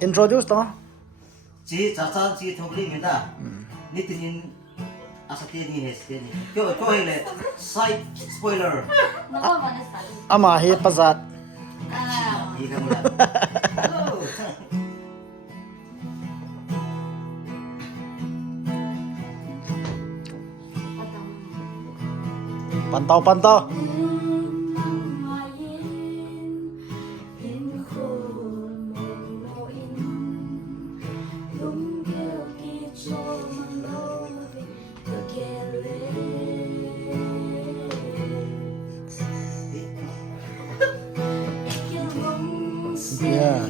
introduce to. Ft.Chachan Thangkholim da. NITIN asati ni heste ni. Kyo hele side spoiler. Ama hi PaZad. Ika mula. Pantau. Yeah.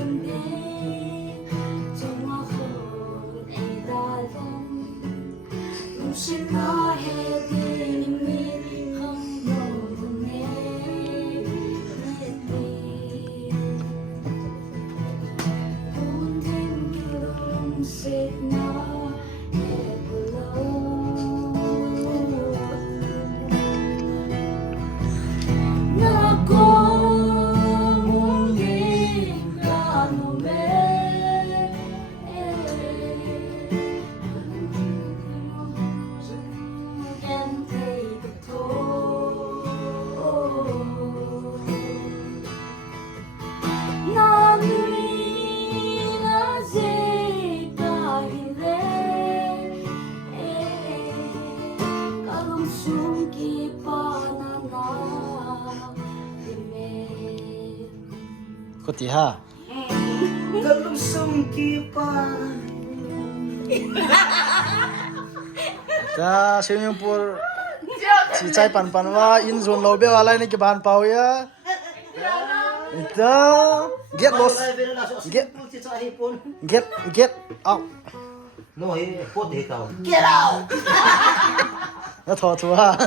Kuti ha. Kalung sungki pa. Ta swimming pool. Si chai pan wa in zone lobe wala ni ke ban pau ya. Ita get lost. Get out. No he pot he tao. Get out. Na tho ha.